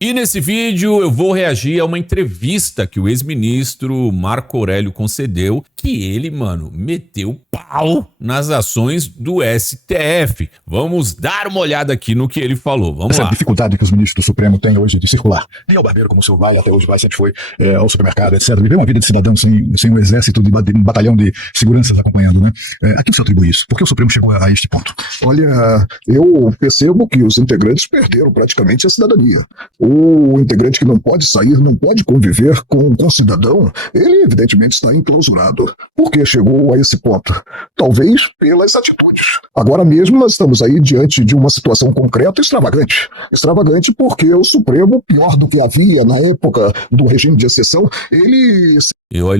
E nesse vídeo eu vou reagir a uma entrevista que o ex-ministro Marco Aurélio concedeu, que ele, mano, meteu pau nas ações do STF. Vamos dar uma olhada aqui no que ele falou, vamos lá. Essa dificuldade que os ministros do Supremo têm hoje de circular, nem ao barbeiro como o senhor vai, até hoje vai, sempre foi, ao supermercado, etc. Viver uma vida de cidadão sem um exército de um batalhão de seguranças acompanhando, né? A que o senhor atribui isso? Por que o Supremo chegou a este ponto? Olha, eu percebo que os integrantes perderam praticamente a cidadania. O integrante que não pode sair, não pode conviver com um cidadão, ele evidentemente está enclausurado. Por que chegou a esse ponto? Talvez pelas atitudes. Agora mesmo nós estamos aí diante de uma situação concreta extravagante. Extravagante porque o Supremo, pior do que havia na época do regime de exceção, ele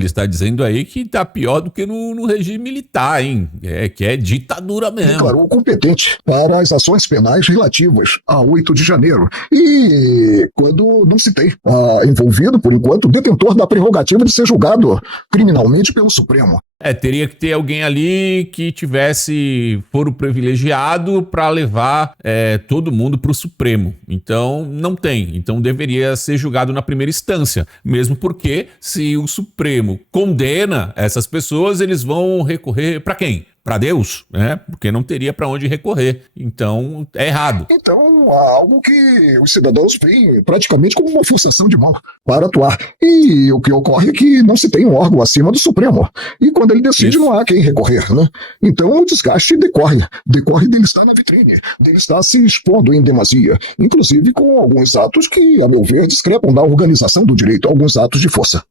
está dizendo aí que tá pior do que no regime militar, hein? Que é ditadura mesmo. declarou competente para as ações penais relativas a 8 de janeiro. E quando não se tem envolvido, por enquanto, detentor da prerrogativa de ser julgado criminalmente pelo Supremo. Teria que ter alguém ali que tivesse foro privilegiado para levar todo mundo para o Supremo. Então, não tem. Então, deveria ser julgado na primeira instância. Mesmo porque, se o Supremo condena essas pessoas, eles vão recorrer para quem? Para Deus, né? Porque não teria para onde recorrer. Então, é errado. Então, há algo que os cidadãos veem praticamente como uma forçação de mão para atuar. E o que ocorre é que não se tem um órgão acima do Supremo. E quando ele decide, não há quem recorrer, né? Então, o desgaste decorre. Decorre dele estar na vitrine, dele estar se expondo em demasia. Inclusive com alguns atos que, a meu ver, discrepam da organização do direito, alguns atos de força.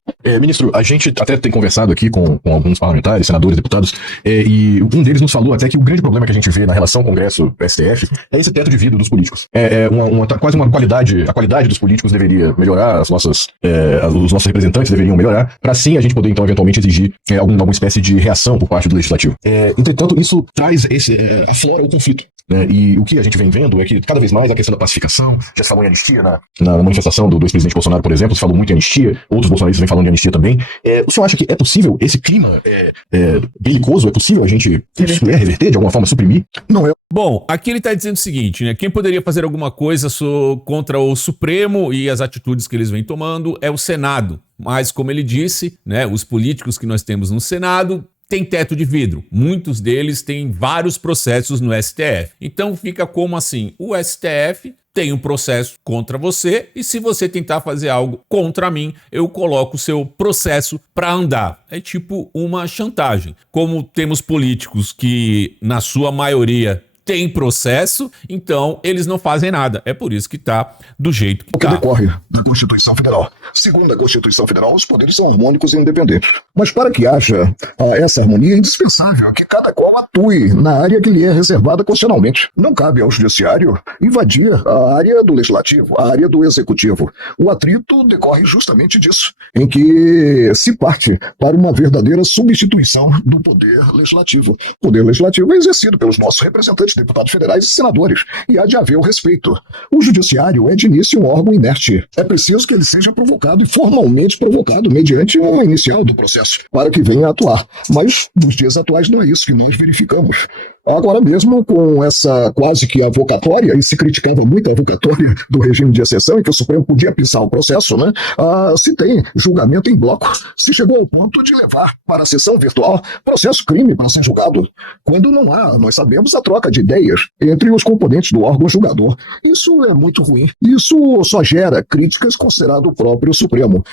Ministro, a gente até tem conversado aqui com alguns parlamentares, senadores, deputados, e um deles nos falou até que o grande problema que a gente vê na relação Congresso-STF é esse teto de vidro dos políticos. Quase uma qualidade, a qualidade dos políticos deveria melhorar, os nossos representantes deveriam melhorar, para assim a gente poder, então, eventualmente exigir alguma espécie de reação por parte do Legislativo. Entretanto, isso traz aflora o conflito. E o que a gente vem vendo é que cada vez mais a questão da pacificação, já se falou em anistia na manifestação do ex-presidente Bolsonaro, por exemplo, se falou muito em anistia, outros bolsonaristas vêm falando de anistia também. O senhor acha que é possível esse clima belicoso, é possível a gente reverter, de alguma forma suprimir? Não é. Bom, aqui ele está dizendo o seguinte, né? Quem poderia fazer alguma coisa contra o Supremo e as atitudes que eles vêm tomando é o Senado. Mas, como ele disse, né, os políticos que nós temos no Senado tem teto de vidro. Muitos deles têm vários processos no STF. Então fica como assim, o STF tem um processo contra você e se você tentar fazer algo contra mim, eu coloco o seu processo para andar. É tipo uma chantagem. Como temos políticos que, na sua maioria, tem processo, então eles não fazem nada. É por isso que tá do jeito que O que tá. decorre da Constituição Federal. Segundo a Constituição Federal, os poderes são harmônicos e independentes. Mas para que haja essa harmonia, é indispensável que cada qual atue na área que lhe é reservada constitucionalmente. Não cabe ao Judiciário invadir a área do Legislativo, a área do Executivo. O atrito decorre justamente disso, em que se parte para uma verdadeira substituição do Poder Legislativo. O Poder Legislativo é exercido pelos nossos representantes, deputados federais e senadores, e há de haver o respeito. O Judiciário é de início um órgão inerte. É preciso que ele seja provocado e formalmente provocado mediante uma inicial do processo, para que venha a atuar. Mas nos dias atuais não é isso que nós verificamos. Agora mesmo, com essa quase que avocatória, e se criticava muito a avocatória do regime de exceção, em que o Supremo podia pisar o processo, né? Se tem julgamento em bloco, se chegou ao ponto de levar para a sessão virtual processo crime para ser julgado, quando não há, nós sabemos, a troca de ideias entre os componentes do órgão julgador. Isso é muito ruim. Isso só gera críticas considerado o próprio Supremo.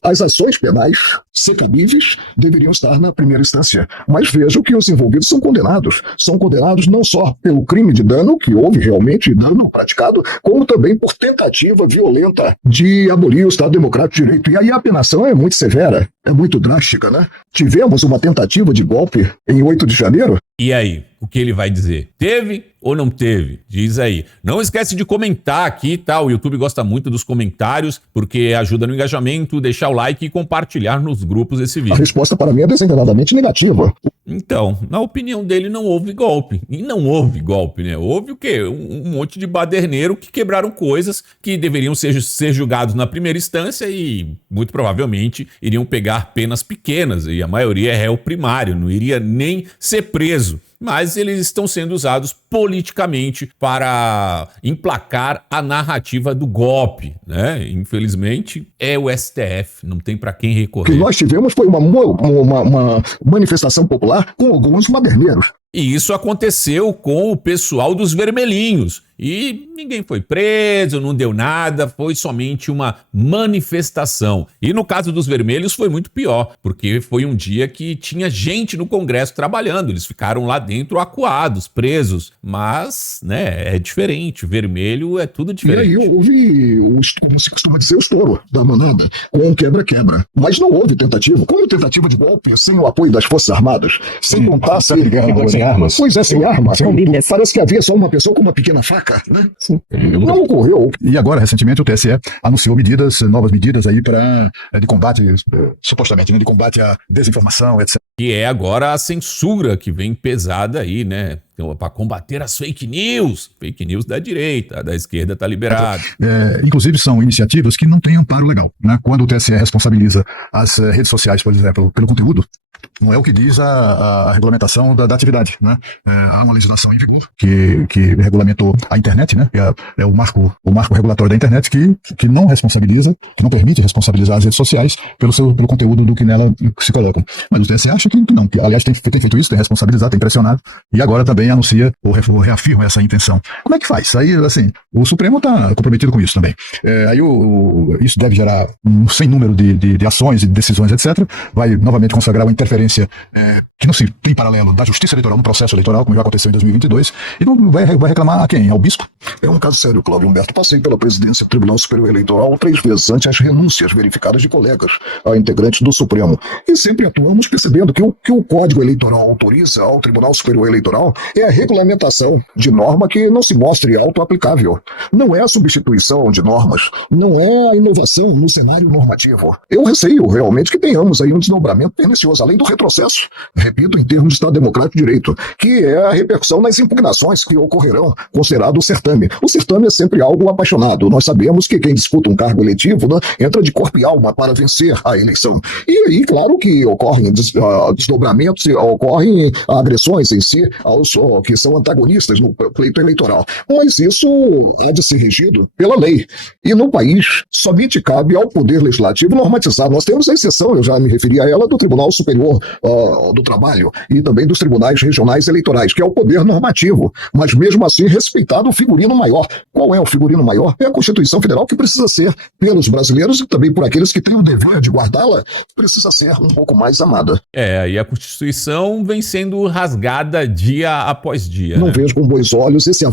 As ações penais, se cabíveis, deveriam estar na primeira instância, mas vejam que os envolvidos são condenados. São condenados não só pelo crime de dano, que houve realmente dano praticado, como também por tentativa violenta de abolir o Estado Democrático de Direito. E aí a penação é muito severa, é muito drástica, né? Tivemos uma tentativa de golpe em 8 de janeiro. E aí, o que ele vai dizer? Teve ou não teve? Diz aí. Não esquece de comentar aqui, tá? O YouTube gosta muito dos comentários, porque ajuda no engajamento, deixar o like e compartilhar nos grupos esse vídeo. A resposta para mim é desenganadamente negativa. Então, na opinião dele, não houve golpe. E não houve golpe, né? Houve o quê? Um monte de baderneiro que quebraram coisas que deveriam ser julgados na primeira instância e, muito provavelmente, iriam pegar penas pequenas. E a maioria é réu primário, não iria nem ser preso. mas eles estão sendo usados politicamente para emplacar a narrativa do golpe, né? Infelizmente, é o STF, não tem para quem O que recorrer. nós tivemos foi uma manifestação popular com alguns maderneiros. E isso aconteceu com o pessoal dos vermelhinhos. E ninguém foi preso, não deu nada, foi somente uma manifestação. E no caso dos vermelhos foi muito pior, porque foi um dia que tinha gente no Congresso trabalhando, eles ficaram lá dentro acuados, presos. Mas, né, é diferente, vermelho é tudo E diferente. aí houve, se costuma dizer, o estouro da manada, com quebra-quebra. Mas não houve tentativa. Como tentativa de golpe, sem o apoio das Forças Armadas, sem contar Tá brigando agora sem armas. Pois é, sem arma. Parece que havia só uma pessoa com uma pequena faca, né? Não ocorreu. E agora, recentemente, o TSE anunciou novas medidas aí de combate, supostamente, né, de combate à desinformação, etc. Que é agora a censura que vem pesada aí, né? Para combater as fake news. Fake news da direita, da esquerda tá liberado. Inclusive, são iniciativas que não têm amparo legal, né? Quando o TSE responsabiliza as redes sociais, por exemplo, pelo conteúdo, não é o que diz a regulamentação da atividade, né? Há uma legislação em vigor que regulamentou a internet, né? Que é o marco regulatório da internet que não responsabiliza, que não permite responsabilizar as redes sociais pelo conteúdo do que nela se colocam. Mas o TSE acha que não, que aliás tem feito isso, tem responsabilizado, tem pressionado, e agora também anuncia ou reafirma essa intenção. Como é que faz? Aí, assim, o Supremo está comprometido com isso também. Isso deve gerar um sem número de ações e decisões, etc. Vai novamente consagrar uma interferência que não se tem paralelo da justiça eleitoral no processo eleitoral, como já aconteceu em 2022, e não vai reclamar a quem? Ao bispo? É um caso sério, Cláudio Humberto. Passei pela presidência do Tribunal Superior Eleitoral 3 vezes antes as renúncias verificadas de colegas a integrantes do Supremo. E sempre atuamos percebendo que o Código Eleitoral autoriza ao Tribunal Superior Eleitoral é a regulamentação de norma que não se mostre auto-aplicável. Não é a substituição de normas, não é a inovação no cenário normativo. Eu receio realmente que tenhamos aí um desdobramento pernicioso, além do retrocesso, repito, em termos de Estado Democrático de Direito, que é a repercussão nas impugnações que ocorrerão, considerado o certame. O certame é sempre algo apaixonado. Nós sabemos que quem disputa um cargo eletivo, né, entra de corpo e alma para vencer a eleição. E aí, claro que ocorrem desdobramentos, ocorrem agressões em si aos que são antagonistas no pleito eleitoral. Mas isso há de ser regido pela lei. E no país, somente cabe ao Poder Legislativo normatizar. Nós temos a exceção, eu já me referi a ela, do Tribunal Superior do Trabalho e também dos Tribunais Regionais Eleitorais, que é o poder normativo, mas mesmo assim respeitado o figurino maior. Qual é o figurino maior? É a Constituição Federal, que precisa ser, pelos brasileiros e também por aqueles que têm o dever de guardá-la, precisa ser um pouco mais amada. E a Constituição vem sendo rasgada dia após dia. Não né? vejo com bons olhos esse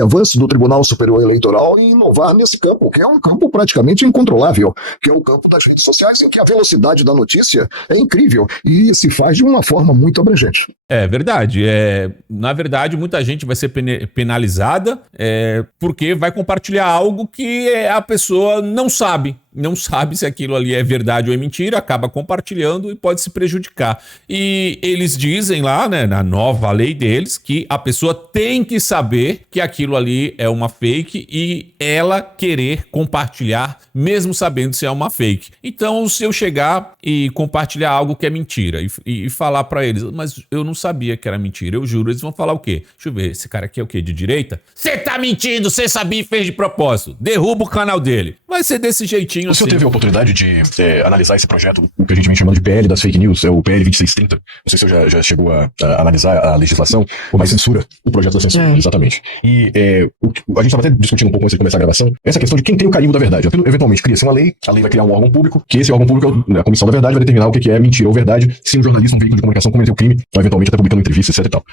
avanço do Tribunal Superior Eleitoral em inovar nesse campo, que é um campo praticamente incontrolável, que é o campo das redes sociais, em que a velocidade da notícia é incrível e se faz de uma forma muito abrangente. É verdade. Na verdade, muita gente vai ser penalizada porque vai compartilhar algo que a pessoa não sabe. Não sabe se aquilo ali é verdade ou é mentira, acaba compartilhando e pode se prejudicar. E eles dizem lá, né, na nova lei deles, que a pessoa tem que saber que aquilo ali é uma fake e ela querer compartilhar, mesmo sabendo se é uma fake. Então, se eu chegar e compartilhar algo que é mentira e falar pra eles, mas eu não sabia que era mentira, eu juro, eles vão falar o quê? Deixa eu ver, esse cara aqui é o quê? De direita? Você tá mentindo, você sabia e fez de propósito. Derruba o canal dele. Vai ser desse jeitinho. O senhor teve a oportunidade de analisar esse projeto, o que a gente vem chamando de PL das fake news, é o PL 2630. Não sei se o senhor já chegou a analisar a legislação. Ou a censura. O projeto da censura, exatamente. E a gente estava até discutindo um pouco antes de começar a gravação, essa questão de quem tem o carimbo da verdade. Eventualmente cria-se uma lei, a lei vai criar um órgão público, que esse órgão público, a Comissão da Verdade, vai determinar o que é mentira ou verdade, se um jornalista, um veículo de comunicação cometeu crime, vai eventualmente até publicando entrevista, etc e tal.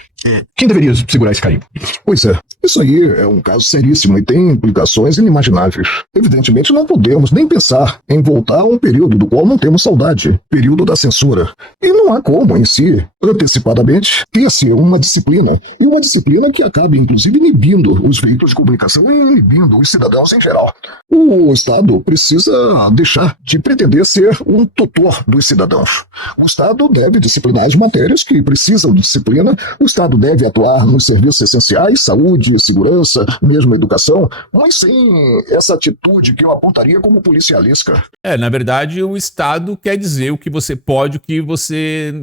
Quem deveria segurar esse carimbo? Pois é, isso aí é um caso seríssimo e tem implicações inimagináveis. Evidentemente não podemos nem pensar em voltar a um período do qual não temos saudade, período da censura. E não há como, em si, antecipadamente, ter-se uma disciplina, e uma disciplina que acabe, inclusive, inibindo os veículos de comunicação e inibindo os cidadãos em geral. O Estado precisa deixar de pretender ser um tutor dos cidadãos. O Estado deve disciplinar as matérias que precisam de disciplina, o Estado deve atuar nos serviços essenciais, saúde, segurança, mesmo educação, mas sem essa atitude que eu apontaria como polícia socialista. Na verdade, o Estado quer dizer o que você pode, o que você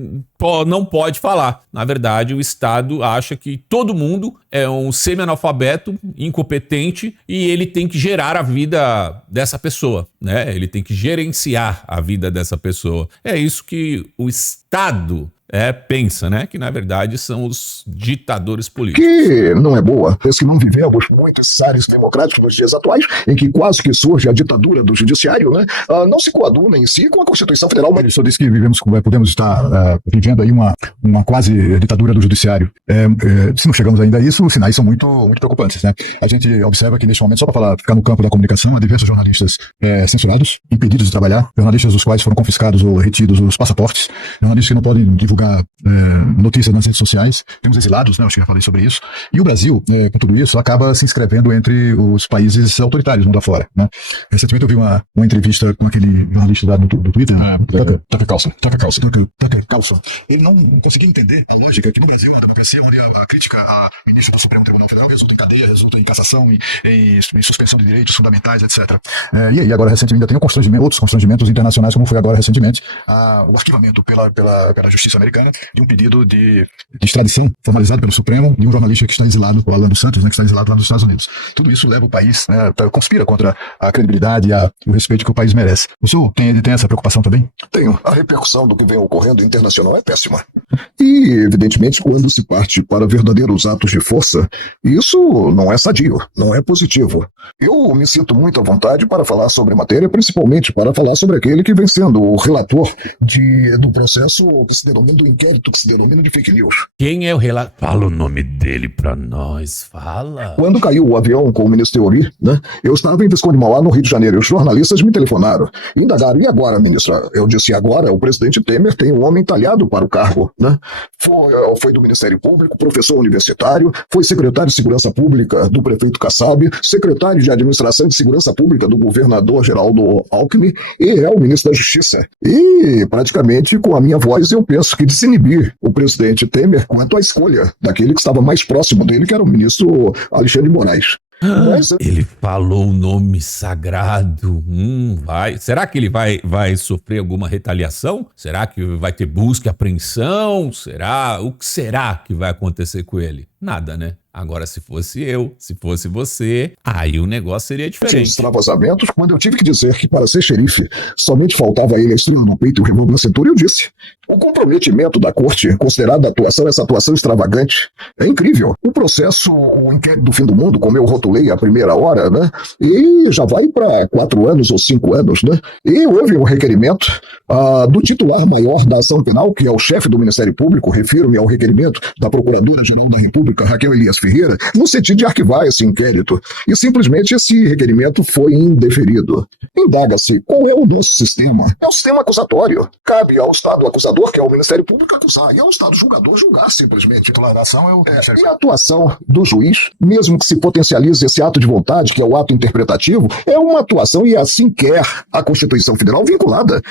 não pode falar. Na verdade, o Estado acha que todo mundo é um semi-analfabeto, incompetente, e ele tem que gerar a vida dessa pessoa, né? Ele tem que gerenciar a vida dessa pessoa. É isso que o Estado pensa, né? Que na verdade são os ditadores políticos. Que não é boa, pois que não vivemos muito esses ares democráticos nos dias atuais, em que quase que surge a ditadura do judiciário, né? Não se coaduna em si com a Constituição Federal. Ele só disse que podemos estar vivendo aí uma quase ditadura do judiciário. Se não chegamos ainda a isso, os sinais são muito, muito preocupantes, né? A gente observa que neste momento, só para ficar no campo da comunicação, há diversos jornalistas censurados, impedidos de trabalhar, jornalistas dos quais foram confiscados ou retidos os passaportes, jornalistas que não podem divulgar notícias nas redes sociais, temos exilados, né? Eu falei sobre isso. E o Brasil, com tudo isso, acaba se inscrevendo entre os países autoritários mundo afora, né? Recentemente eu vi uma entrevista com aquele jornalista do Twitter, Tucker Carlson. Ele não conseguia entender a lógica que no Brasil, a democracia, onde a crítica a ministro do Supremo Tribunal Federal resulta em cadeia, resulta em cassação, em suspensão de direitos fundamentais, etc. E aí, agora, recentemente, ainda tem outros constrangimentos internacionais, como foi agora, recentemente, o arquivamento pela justiça americana de um pedido de extradição formalizado pelo Supremo de um jornalista que está exilado, o Alan dos Santos, né, que está exilado lá nos Estados Unidos. Tudo isso leva o país, né, conspira contra a credibilidade e o respeito que o país merece. O senhor tem essa preocupação também? Tenho. A repercussão do que vem ocorrendo internacional é péssima. E, evidentemente, quando se parte para verdadeiros atos de força, isso não é sadio, não é positivo. Eu me sinto muito à vontade para falar sobre a matéria, principalmente para falar sobre aquele que vem sendo o relator do processo que se denomina do inquérito, que se denomina de fake news. Quem é o relator? Fala o nome dele pra nós, fala. Quando caiu o avião com o ministro Teori, né, eu estava em Visconde Mauá, no Rio de Janeiro, e os jornalistas me telefonaram, indagaram, e agora, ministra? Eu disse, agora o presidente Temer tem um homem talhado para o cargo, né? Foi do Ministério Público, professor universitário, foi secretário de Segurança Pública do prefeito Kassab, secretário de Administração de Segurança Pública do governador Geraldo Alckmin, e é o ministro da Justiça. E, praticamente, com a minha voz, eu penso que desinibir o presidente Temer quanto à escolha daquele que estava mais próximo dele, que era o ministro Alexandre de Moraes. Mas, ele falou o nome sagrado. Será que ele vai sofrer alguma retaliação? Será que vai ter busca e apreensão? O que será que vai acontecer com ele? Nada, né? Agora, se fosse eu, se fosse você, aí o negócio seria diferente. Os extravasamentos, quando eu tive que dizer que para ser xerife somente faltava ele a estrela no peito e o revólver na cintura, eu disse. O comprometimento da corte, considerada essa atuação extravagante, é incrível. O processo, o inquérito do fim do mundo, como eu rotulei à primeira hora, né? E já vai para 4 anos ou 5 anos, né? E houve um requerimento do titular maior da ação penal, que é o chefe do Ministério Público, refiro-me ao requerimento da Procuradora-Geral da República, Raquel Elias Ferreira, no sentido de arquivar esse inquérito. E simplesmente esse requerimento foi indeferido. Indaga-se qual é o nosso sistema. É o sistema acusatório. Cabe ao Estado acusador, que é o Ministério Público, acusar, e ao Estado julgador julgar simplesmente. A ação E a atuação do juiz, mesmo que se potencialize esse ato de vontade, que é o ato interpretativo, é uma atuação, e assim quer a Constituição Federal, vinculada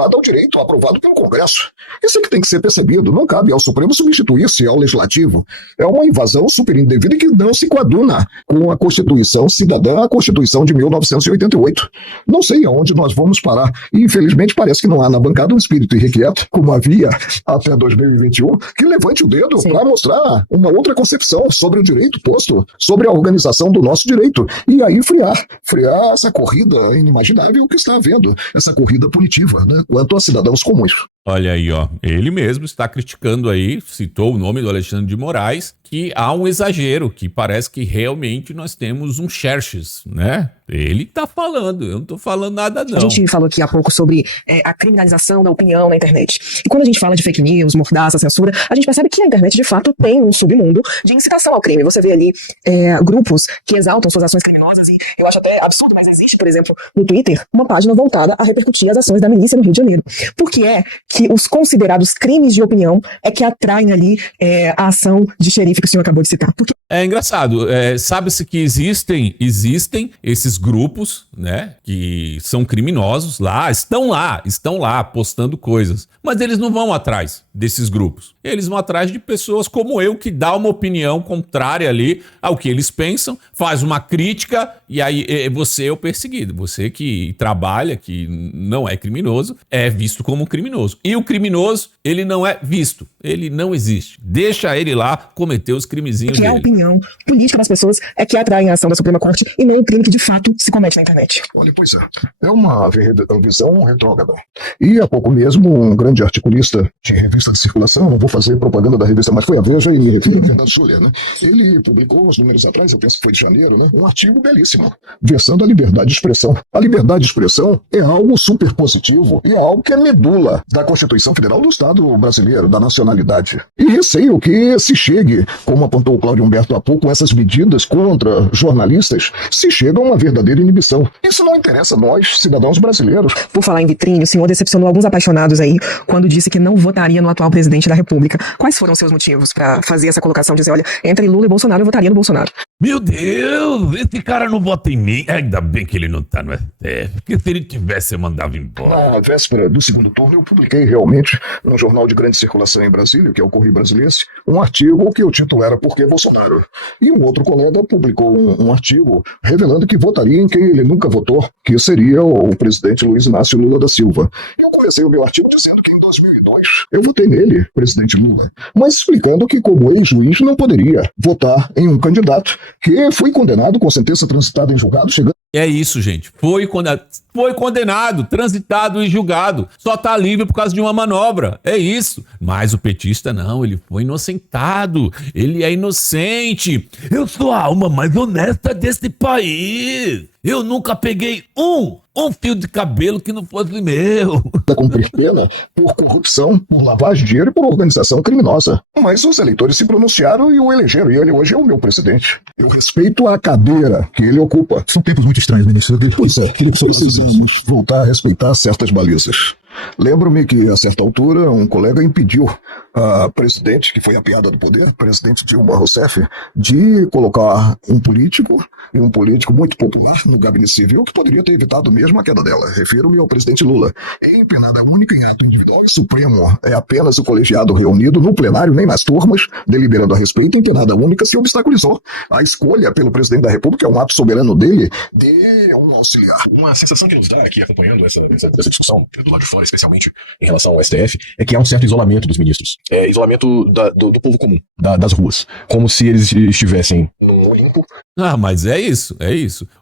ao direito aprovado pelo Congresso. Isso é que tem que ser percebido. Não cabe ao Supremo substituir-se ao Legislativo. É uma invasão super indevida que não se coaduna com a Constituição Cidadã, a Constituição de 1988. Não sei aonde nós vamos parar. E, infelizmente, parece que não há na bancada um espírito irrequieto, como havia até 2021, que levante o dedo para mostrar uma outra concepção sobre o direito posto, sobre a organização do nosso direito. E aí friar essa corrida inimaginável que está havendo, essa corrida punitiva, né, quanto a cidadãos comuns. Olha aí, ó, ele mesmo está criticando aí, citou o nome do Alexandre de Moraes, que há um exagero, que parece que realmente nós temos um Xerxes, né? Ele tá falando, eu não tô falando nada não. A gente falou aqui há pouco sobre a criminalização da opinião na internet. E quando a gente fala de fake news, mordaça, censura, a gente percebe que a internet de fato tem um submundo de incitação ao crime. Você vê ali grupos que exaltam suas ações criminosas, e eu acho até absurdo, mas existe, por exemplo, no Twitter, uma página voltada a repercutir as ações da milícia no Rio de Janeiro. Por que é que os considerados crimes de opinião é que atraem ali a ação de xerife que o senhor acabou de citar? Porque é engraçado, sabe-se que existem esses grupos, né, que são criminosos estão lá postando coisas, mas eles não vão atrás desses grupos. Eles vão atrás de pessoas como eu, que dá uma opinião contrária ali ao que eles pensam, faz uma crítica e aí você é o perseguido. Você que trabalha, que não é criminoso, é visto como criminoso. E o criminoso, ele não é visto, ele não existe. Deixa ele lá cometer os crimezinhos que dele. a opinião política das pessoas é que atrai a ação da Suprema Corte e não o crime que de fato se comete na internet. Olha, pois é uma visão retrógrada. E há pouco mesmo, um grande articulista de revista de circulação, não vou fazer propaganda da revista, mas foi a Veja e me refiro a Fernando Schuller, né? Ele publicou uns números atrás, eu penso que foi de janeiro, né? Um artigo belíssimo, versando a liberdade de expressão. A liberdade de expressão é algo super positivo e é algo que é medula da Constituição Federal do Estado brasileiro, da nacionalidade. E receio que se chegue, como apontou o Cláudio Humberto há pouco, com essas medidas contra jornalistas, se chega a uma verdadeira inibição. Isso não interessa a nós, cidadãos brasileiros. Por falar em vitrine, o senhor decepcionou alguns apaixonados aí quando disse que não votaria no atual presidente da República. Quais foram os seus motivos para fazer essa colocação, dizer, olha, entre Lula e Bolsonaro, eu votaria no Bolsonaro? Meu Deus, esse cara não vota em mim. Ainda bem que ele não tá no STF, porque se ele tivesse, eu mandava embora. Na véspera do segundo turno, eu publiquei realmente, num jornal de grande circulação em Brasília, que é o Correio Brasiliense, um artigo que o título era Por que Bolsonaro? E um outro colega publicou um artigo revelando que votaria em quem ele nunca votou, que seria o presidente Luiz Inácio Lula da Silva. E eu comecei o meu artigo dizendo que em 2002 eu votei nele, presidente Lula, mas explicando que como ex-juiz não poderia votar em um candidato que foi condenado com sentença transitada em julgado, chegando... É isso, gente. Foi condenado, transitado e julgado. Só tá livre por causa de uma manobra. É isso. Mas o petista não, ele foi inocentado. Ele é inocente. Eu sou a alma mais honesta desse país. Eu nunca peguei um fio de cabelo que não fosse meu. A cumprir pena por corrupção, por lavagem de dinheiro e por organização criminosa. Mas os eleitores se pronunciaram e o elegeram, e ele hoje é o meu presidente. Eu respeito a cadeira que ele ocupa. São tempos muito estranhos, ministro. Pois é, precisamos voltar a respeitar certas balizas. Lembro-me que, a certa altura, um colega impediu a presidente, que foi a piada do poder, presidente Dilma Rousseff, de colocar um político muito popular no gabinete civil, que poderia ter evitado mesmo a queda dela. Refiro-me ao presidente Lula. Em penada única, em ato individual e supremo, é apenas o colegiado reunido no plenário, nem nas turmas, deliberando a respeito, em penada única se obstaculizou. A escolha pelo presidente da República é um ato soberano dele de um auxiliar. Uma sensação que nos dá aqui, acompanhando essa discussão do lado de fora, especialmente em relação ao STF, é que há um certo isolamento dos ministros. Isolamento do povo comum, das ruas. Como se eles estivessem no limpo. Ah, mas é isso.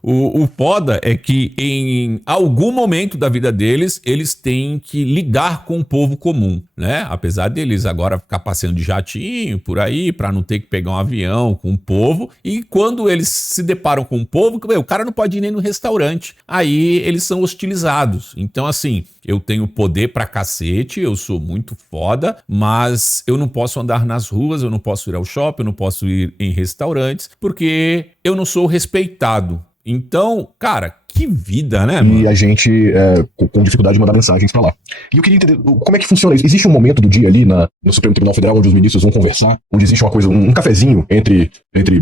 O foda é que em algum momento da vida deles, eles têm que lidar com o povo comum, né? Apesar deles agora ficar passeando de jatinho por aí, pra não ter que pegar um avião com o povo. E quando eles se deparam com o povo, o cara não pode ir nem no restaurante. Aí eles são hostilizados. Então, assim, eu tenho poder pra cacete, eu sou muito foda, mas eu não posso andar nas ruas, eu não posso ir ao shopping, eu não posso ir em restaurantes, porque eu não sou respeitado. Então, cara, que vida, né, mano? E a gente com dificuldade de mandar mensagens pra lá. E eu queria entender como é que funciona isso. Existe um momento do dia ali no Supremo Tribunal Federal onde os ministros vão conversar, onde existe uma coisa, um cafezinho entre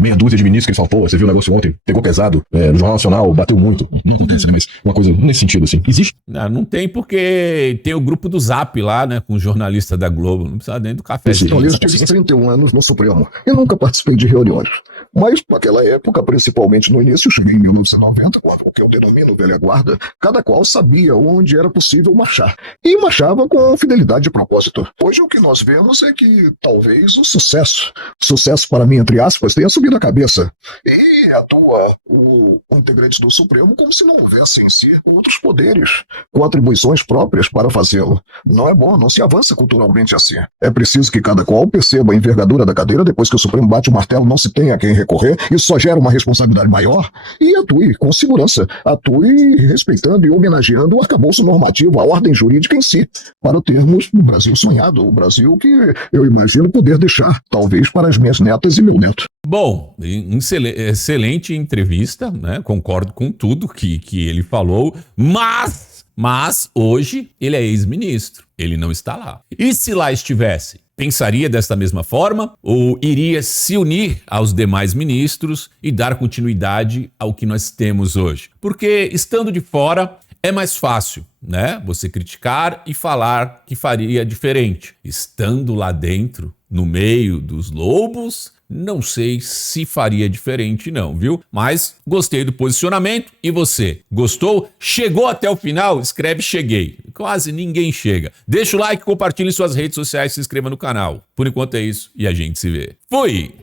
meia dúzia de ministros que eles falam, pô, você viu o negócio ontem, pegou pesado, no Jornal Nacional, bateu muito. Não acontece, mas uma coisa nesse sentido, assim. Existe? Não tem, porque tem o grupo do Zap lá, né, com o jornalista da Globo, não precisa dentro do cafezinho. Então, eu tive 31 anos no Supremo. Eu nunca participei de reuniões. Mas, naquela época, principalmente no início, cheguei em 1990, o que eu denomino velha guarda, cada qual sabia onde era possível marchar. E marchava com fidelidade de propósito. Hoje o que nós vemos é que talvez o sucesso para mim, entre aspas, tenha subido a cabeça. E atua o integrante do Supremo como se não houvesse em si outros poderes, com atribuições próprias para fazê-lo. Não é bom, não se avança culturalmente assim. É preciso que cada qual perceba a envergadura da cadeira depois que o Supremo bate o martelo, não se tem a quem recorrer, isso só gera uma responsabilidade maior, e atue com segurança, atue respeitando e homenageando o arcabouço normativo, a ordem jurídica em si, para termos o Brasil sonhado, o Brasil que eu imagino poder deixar, talvez, para as minhas netas e meu neto. Bom, excelente entrevista, né? Concordo com tudo que ele falou, mas hoje ele é ex-ministro, ele não está lá. E se lá estivesse? pensaria desta mesma forma ou iria se unir aos demais ministros e dar continuidade ao que nós temos hoje? Porque estando de fora é mais fácil, né? Você criticar e falar que faria diferente. Estando lá dentro, no meio dos lobos, não sei se faria diferente não, viu? Mas gostei do posicionamento. E você, gostou? Chegou até o final? Escreve cheguei. Quase ninguém chega. Deixa o like, compartilhe em suas redes sociais, se inscreva no canal. Por enquanto é isso e a gente se vê. Fui!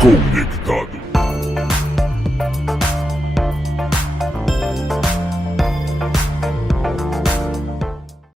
Conectados.